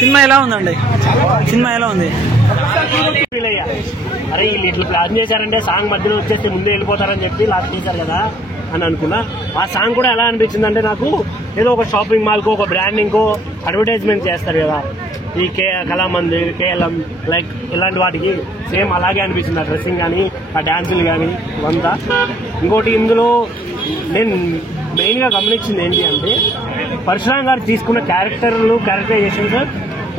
Cinema ఎలా ఉందండి? Cinema ఎలా ఉంది? అరే వీళ్ళు ఇట్లా ప్లాన్ చేశారంటే సాంగ్ మధ్యలో వచ్చేసి ముందే వెళ్ళిపోతారని చెప్పి లాస్ట్ చేశారు కదా అని అనుకున్నా. ఆ సాంగ్ కూడా ఎలా అనిపించింది అంటే నాకు ఏదో ఒక షాపింగ్ మాల్ కో ఒక బ్రాండింగ్ కో అడ్వర్టైజ్మెంట్ చేస్తారు కదా ఈ కళామందిర్ కేఎల్ఎం లైక్ ఇలాంటి వాటికి సేమ్ అలాగే అనిపించింది. ఆ డ్రెస్సింగ్ కానీ ఆ డాన్సులు కానీ ఇవంతా. ఇంకోటి ఇందులో నేను మెయిన్ గా గమనించింది ఏంటి అంటే పరశురామ్ గారు తీసుకున్న క్యారెక్టరైజేషన్స్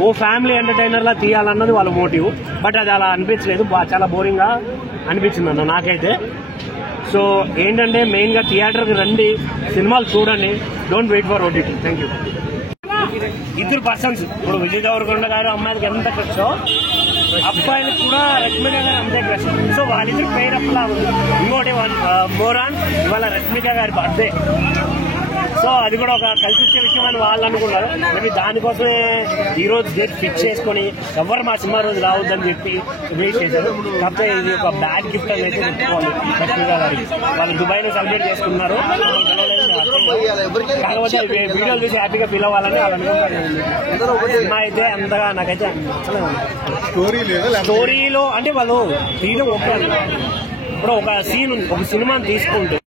ఓ ఫ్యామిలీ ఎంటర్టైనర్ లా తీయాలన్నది వాళ్ళ మోటివ్. బట్ అది అలా అనిపించలేదు, చాలా బోరింగ్ గా అనిపించింది అన్న నాకైతే. సో ఏంటంటే మెయిన్ గా థియేటర్కి రండి, సినిమాలు చూడండి, don't wait for OTT. Thank you. ఇద్దరు పర్సన్స్ ఇప్పుడు విజయ్ దేవరకొండ గారు అమ్మాయిలకి ఎంత క్రషో అబ్బాయిలకు కూడా రష్మిక గారు అంతే క్రష్. సో వాళ్ళిద్దరు పేరు అప్లా ఉంది. ఇంకోటి మోరాన్ ఇవాళ రష్మిక గారి బర్త్డే. సో అది కూడా ఒక కలిసి వచ్చే విషయం అని వాళ్ళు అనుకున్నారు. మేబీ దానికోసమే ఈ రోజు డేట్ ఫిక్స్ చేసుకుని ఎవరు మా సినిమా రోజు రావద్దని చెప్పి వెయిట్ చేశారు. కాకపోతే ఇది ఒక బ్యాడ్ గిఫ్ట్ అని అయితే చెప్పుకోవాలి రష్మిక గారికి. వాళ్ళు దుబాయ్ లో సెలబ్రేట్ చేసుకున్నారు. కాకపోతే వీడియోలు చూసి హ్యాపీగా ఫీల్ అవ్వాలని వాళ్ళు అనుకుంటారు. సినిమా అయితే అంతగా నాకైతే స్టోరీలో అంటే వాళ్ళు తీయడం ఓకే. ఇప్పుడు ఒక సీన్ ఒక సినిమాని తీసుకుంటే